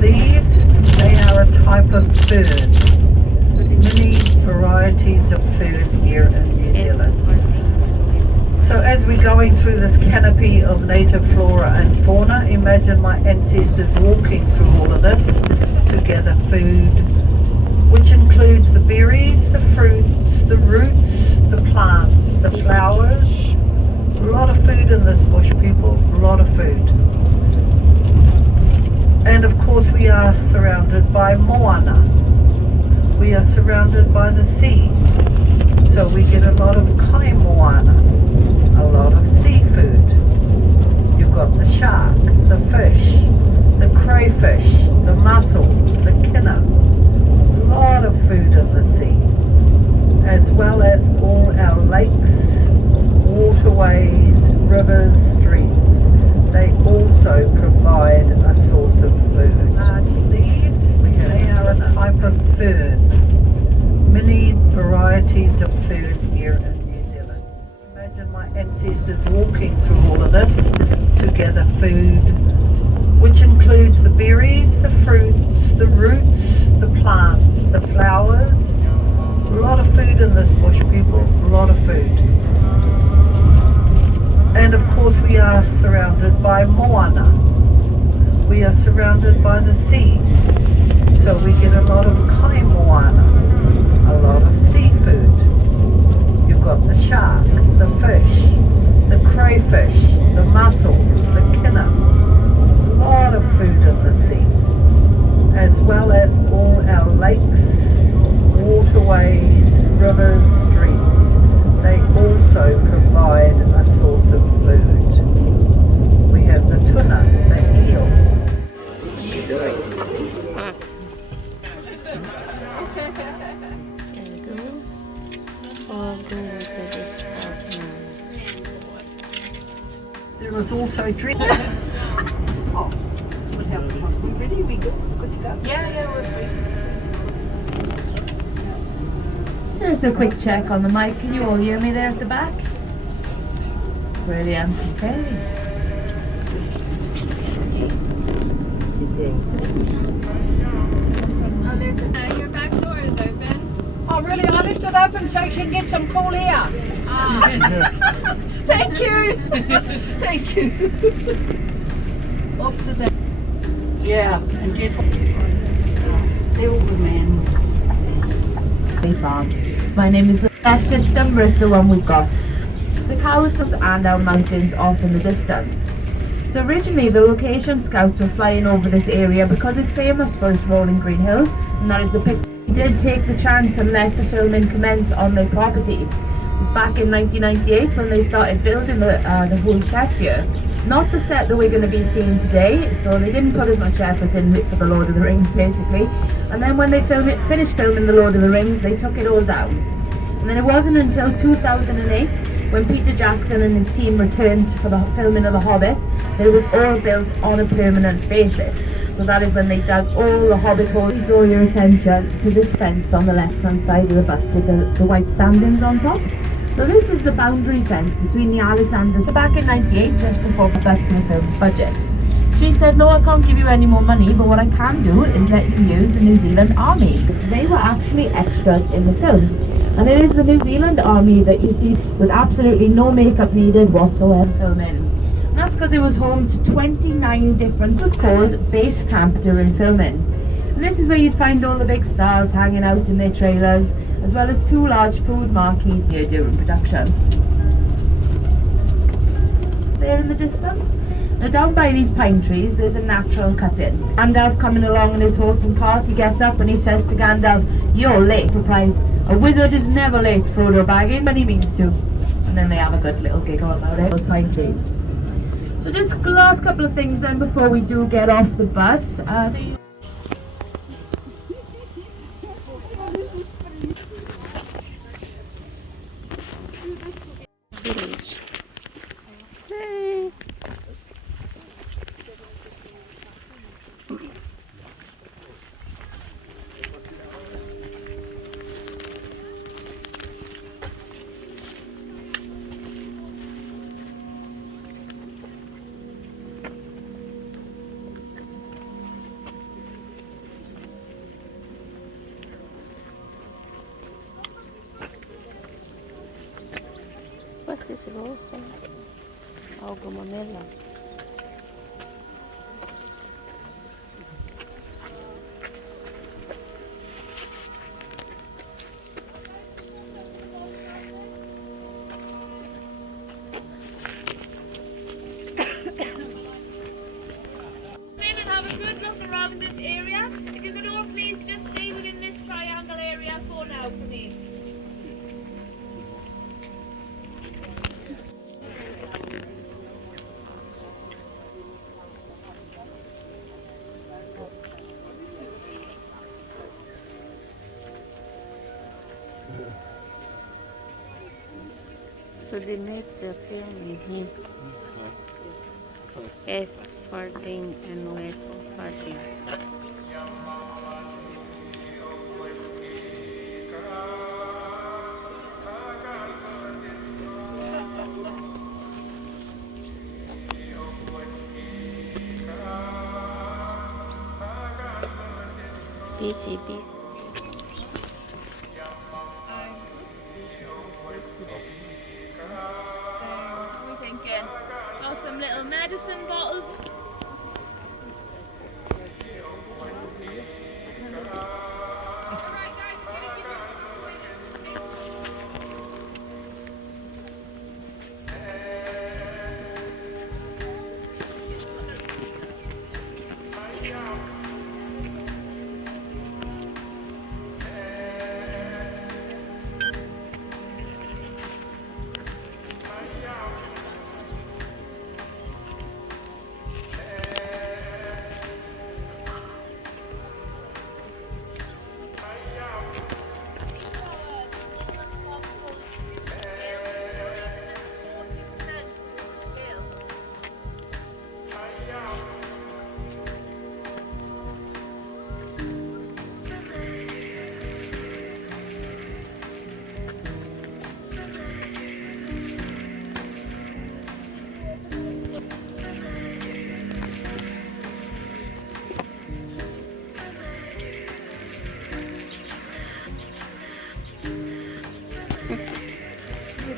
leaves, they are a type of fern. Many varieties of fern here in New Zealand. So as we're going through this canopy of native flora and fauna, imagine my ancestors walking through all of this to gather food, which includes the berries, the fruits, the roots, the plants, the flowers. A lot of food in this bush, people, a lot of food. And of course we are surrounded by moana. We are surrounded by the sea. So we get a lot of kai moana, a lot of seafood. You've got the shark, the fish, the crayfish, the mussels, the kinna. A lot of food in the sea, as well as all our lakes, waterways, rivers, streams. They also provide a source of food. Large leaves, they are a type of fern. Many varieties of fern here in New Zealand. Imagine my ancestors walking through all of this to gather food, which includes the berries, the fruits, the roots, the plants, the flowers. A lot of food in this bush, people, a lot of food. And of course we are surrounded by moana. We are surrounded by the sea. So we get a lot of kai moana, a lot of seafood. You've got the shark, the fish, the crayfish, the mussels, the kinna. A lot of food in the sea, as well as all our lakes, waterways, rivers, streams. They also provide a source of food. We have the tuna, the eel. There we go. I'll go to this part now. There is also drink. Oh, we have we ready? We good to go? Yeah, we're free. There's a quick check on the mic. Can you all hear me there at the back? Brilliant. Okay. Oh, your back door is open. Oh, really? I left it open so you can get some cool air. Ah. Thank you. Thank you. Oops, yeah, and guess what? They're all the men's. Farm. My name is the best system, but it's the one we've got. The cows and our mountains off in the distance. So originally the location scouts were flying over this area because it's famous for its rolling green hills, and that is the picture. We did take the chance and let the filming commence on their property. It was back in 1998 when they started building the whole set here. Not the set that we're going to be seeing today, so they didn't put as much effort in it for the Lord of the Rings basically. And then when they finished filming the Lord of the Rings, they took it all down. And then it wasn't until 2008 when Peter Jackson and his team returned for the filming of The Hobbit that it was all built on a permanent basis. So that is when they dug all the Hobbit holes. Draw your attention to this fence on the left hand side of the bus with the white sandings on top. So this is the boundary fence between the Alexanders. So back in '98, just before we got to the film's budget, she said, no, I can't give you any more money, but what I can do is let you use the New Zealand Army. They were actually extras in the film. And it is the New Zealand Army that you see with absolutely no makeup needed whatsoever filming. And that's because it was home to 29 different, it was called base camp during filming. And this is where you'd find all the big stars hanging out in their trailers, as well as 2 large food marquees here during production. There in the distance. Now down by these pine trees there's a natural cut-in. Gandalf coming along in his horse and cart, he gets up and he says to Gandalf, "You're late." Replies, "A wizard is never late, Frodo Baggins," when he means to. And then they have a good little giggle about it, those pine trees. So just the last couple of things then before we do get off the bus. was this rose thing? Oh, gumamilla. And have a good look around this area. If you could all please just stay within this triangle area for now for me. So they made the film in here. East Harding and West Harding. Busy. What are we thinking? Got some little medicine bottles.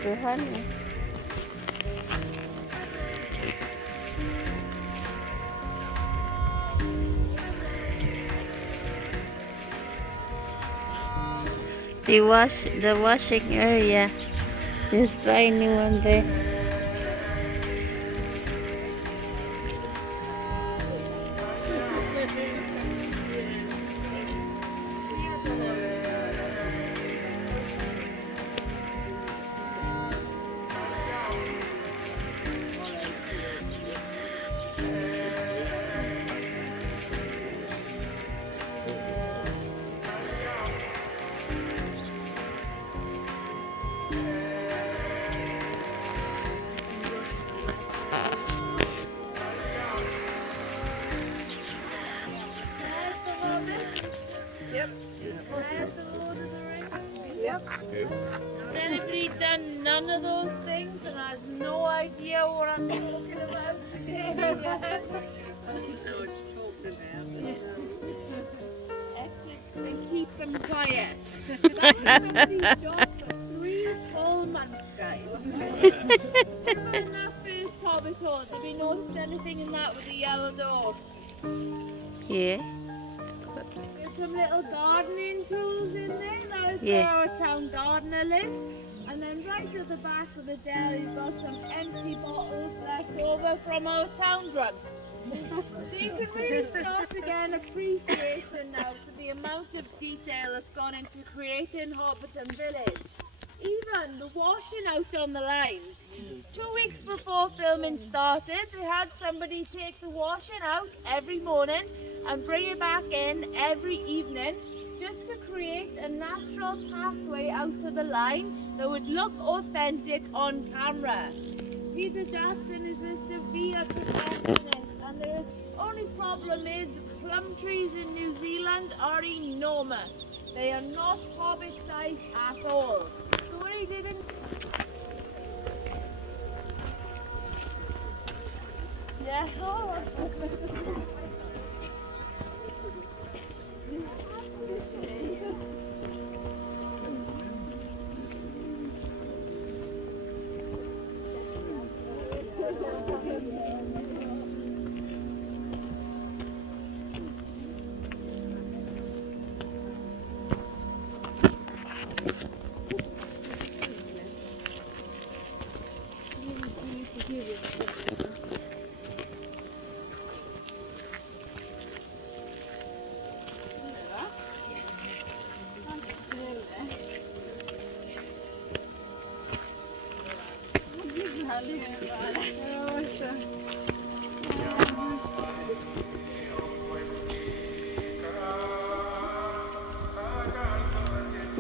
The honey. The washing area. There's tiny one there. Has anybody done none of those things and has no idea what I'm talking about today? Exit and keep them quiet. Somebody's job for 3 full months, guys. In that first Hobbiton, have you noticed anything in that with the yellow door? Yeah. There's some little gardening tools in there. That is Yeah. where our town gardener lives. And then right at the back of the deli, we've got some empty bottles left over from our town drunk. So you can really start to get an appreciation now for the amount of detail that's gone into creating Hobbiton Village. Even the washing out on the lines. 2 weeks before filming started, they had somebody take the washing out every morning and bring it back in every evening just to create a natural pathway out to the line that would look authentic on camera. Peter Jackson is a severe perfectionist, and the only problem is plum trees in New Zealand are enormous. They are not hobbit sized at all. So what he did in yeah.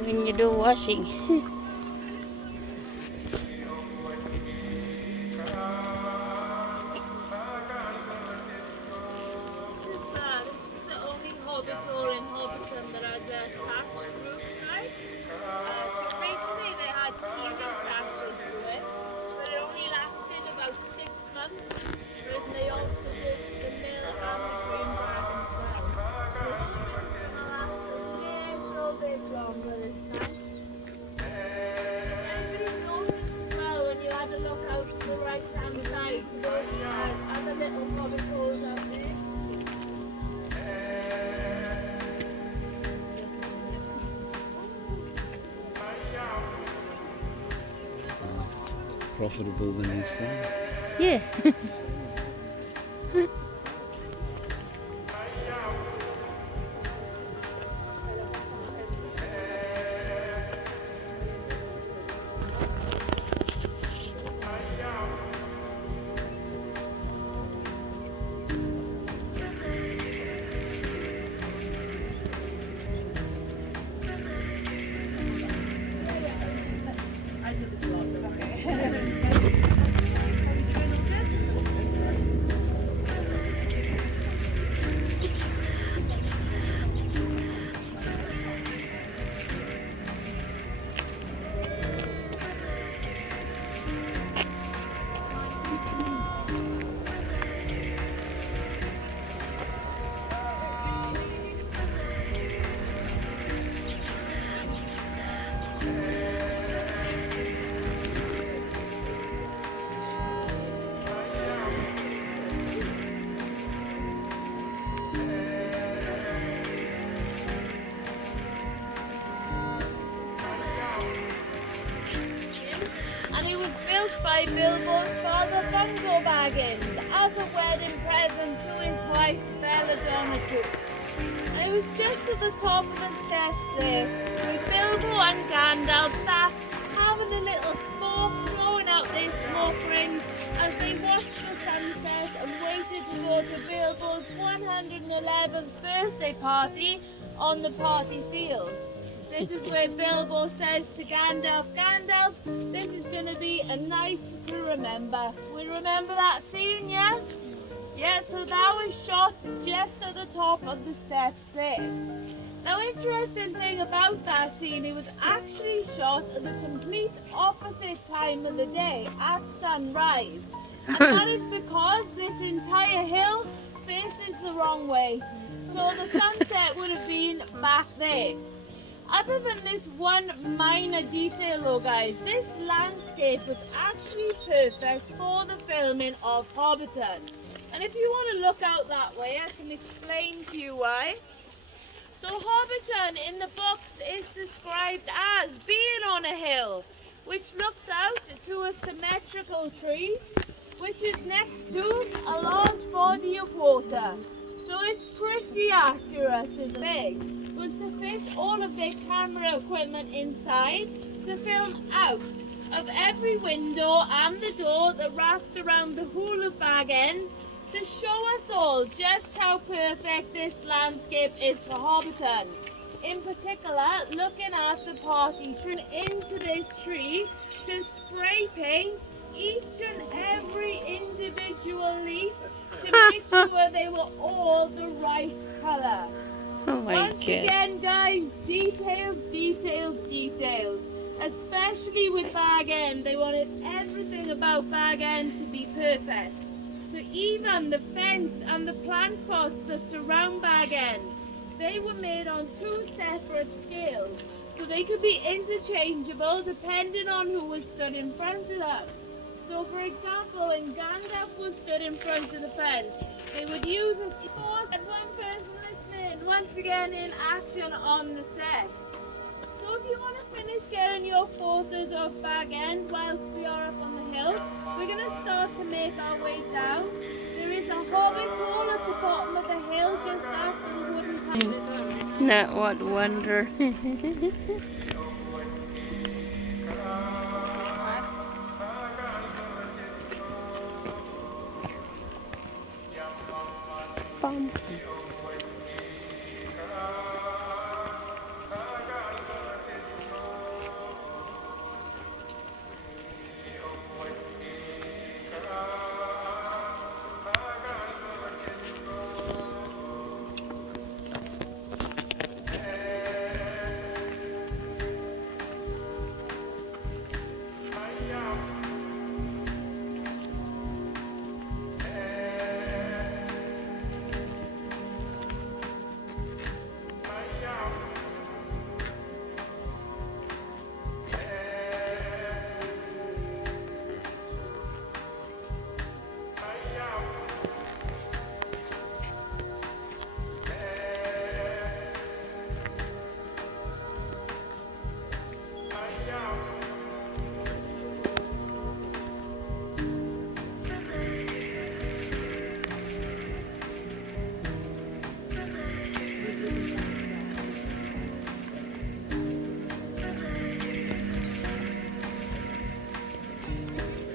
When you do washing. This is the only Hobbiton in Hobbiton that has a thatched roof, guys. So originally they had ceiling thatches to it, but it only lasted about 6 months, whereas they also did the mill and the green wagon as well. Which is going to last a little bit longer this time. Everybody noticed as well when you had a look out to the right hand side, those other little Hobbitons out there. Profitable when he's fine. Yeah. And it was built by Bilbo's father, Bungo Baggins, as a wedding present to his wife, Belladonna. And it was just at the top of the steps there, where Bilbo and Gandalf sat, having a little smoke, blowing out their smoke rings, as they watched the sunset and waited to go to Bilbo's 111th birthday party on the party field. This is where Bilbo says to Gandalf, Gandalf, this is going to be a night to remember. We remember that scene, yeah? Yeah, so that was shot just at the top of the steps there. Now, interesting thing about that scene, it was actually shot at the complete opposite time of the day, at sunrise. And that is because this entire hill faces the wrong way. So the sunset would have been back there. Other than this one minor detail though, guys, this landscape was actually perfect for the filming of Hobbiton. And if you want to look out that way, I can explain to you why. So Hobbiton in the books is described as being on a hill, which looks out to a symmetrical tree, which is next to a large body of water. So it's pretty accurate, isn't it? Was to fit all of their camera equipment inside to film out of every window and the door that wraps around the whole of Bag End to show us all just how perfect this landscape is for Hobbiton. In particular, looking at the party tree into this tree to spray paint each and every individual leaf to make sure they were all the right colour. Oh my Once god. again, guys, details, details, details. Especially with Bag End, they wanted everything about Bag End to be perfect. So even the fence and the plant pots that surround Bag End, they were made on 2 separate scales. So they could be interchangeable depending on who was stood in front of them. So for example, when Gandalf was stood in front of the fence, they would use a force and one person listening, once again in action on the set. So if you want to finish getting your photos of Bag End whilst we are up on the hill, we're going to start to make our way down. There is a hobbit hole at the bottom of the hill just after the wooden path. Not what wonder.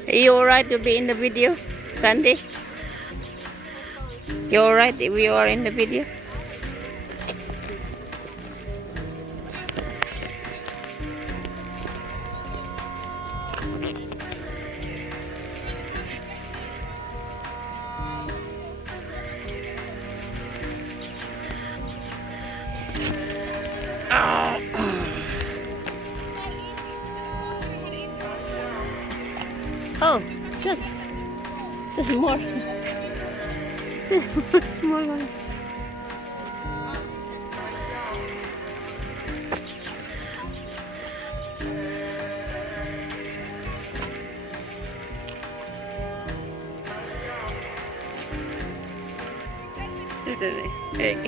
Are you alright to be in the video, Sandy? You alright if we are in the video? Oh, there's more. There's more small ones. Isn't it? Egg.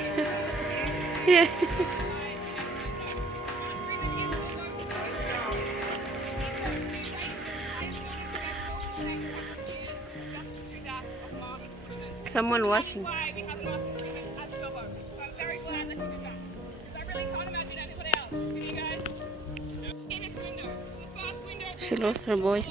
Yeah. Someone watching. She lost her voice.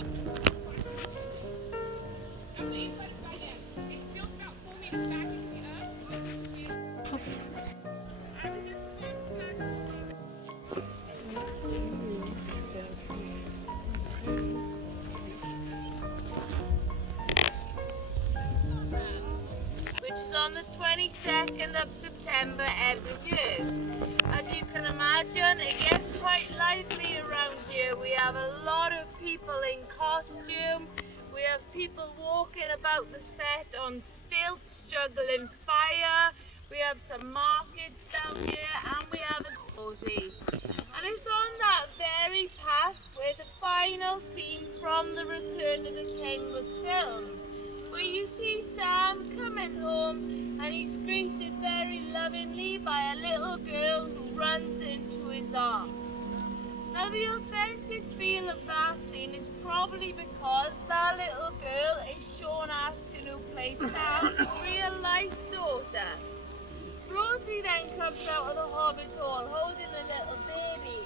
Which is on the 22nd of September every year. As you can imagine, it gets quite lively around here. We have a lot of people in costume. We have people walking about the set on stilts, juggling fire. We have some markets down here, and we have a sposy. And it's on that very path where the final scene from The Return of the King was filmed, where you see Sam coming home and he's greeted very lovingly by a little girl who runs into his arms. Now the authentic feel of that scene is probably because that little girl is Sean Astin, who plays Sam's real life daughter. Rosie then comes out of the Hobbit Hall holding a little baby.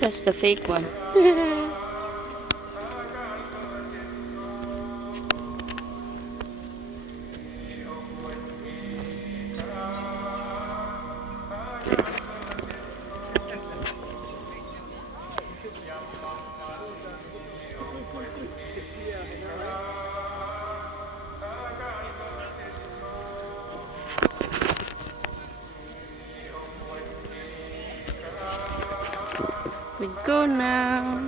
That's the fake one. We go now.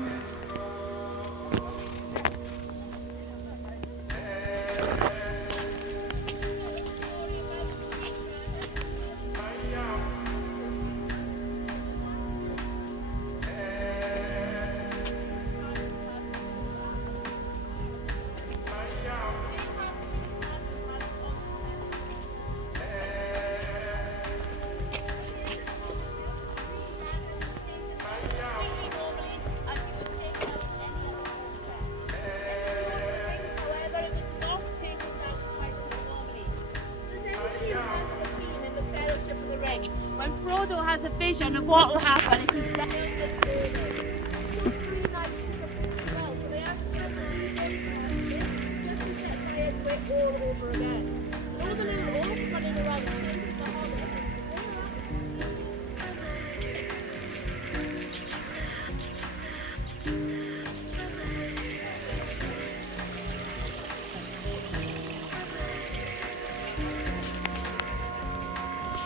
When Frodo has a vision of what will happen if he's down the journey. It's really nice to come as well. So they have to come and just to set my head wet all over again. All the little orcs running around chasing the hobbits.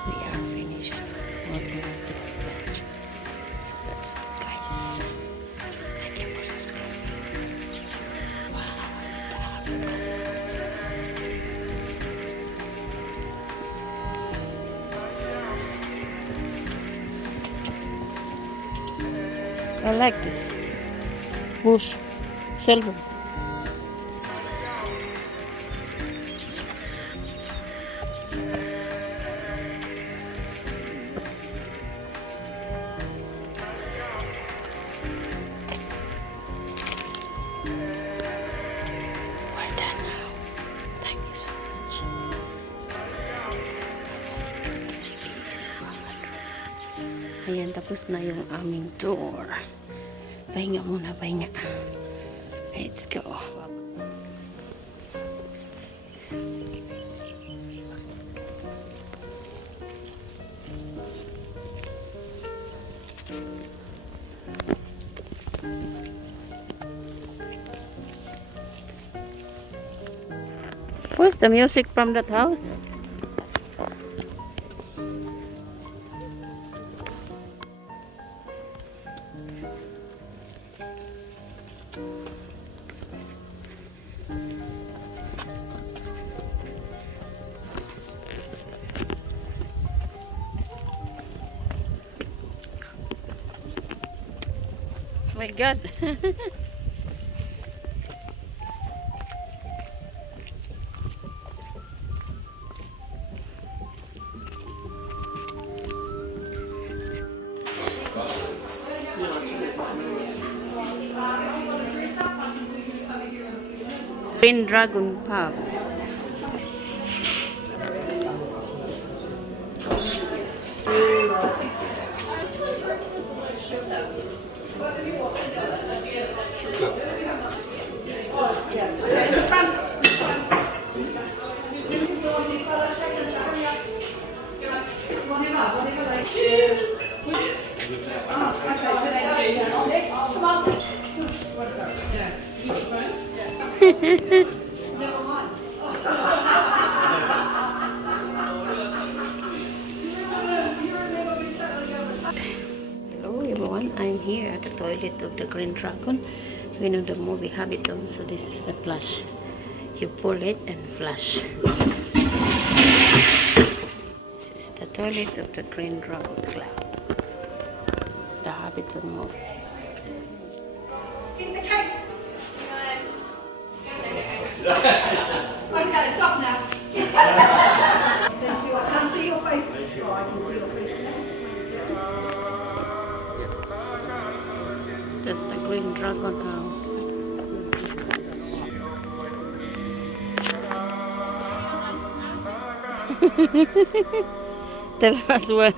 We are finished. Welcome to the village. I like this. Bush. Silver. We're done now. Thank you so much. Ayan, tapos na yung aming tour. Pahinga muna, pahinga. Let's go. Where's the music from that house? Oh my God. Green Dragon Pub. Hello everyone, I'm here at the toilet of the Green Dragon. We know the movie Hobbiton, so this is the flush. You pull it and flush. This is the toilet of the Green Dragon Club. It's the Hobbiton movie. Eat the cake. Nice. Okay, stop now. Thank you. I can't see your face. Oh, I can see your face. That's the Green Dragon house. The last one.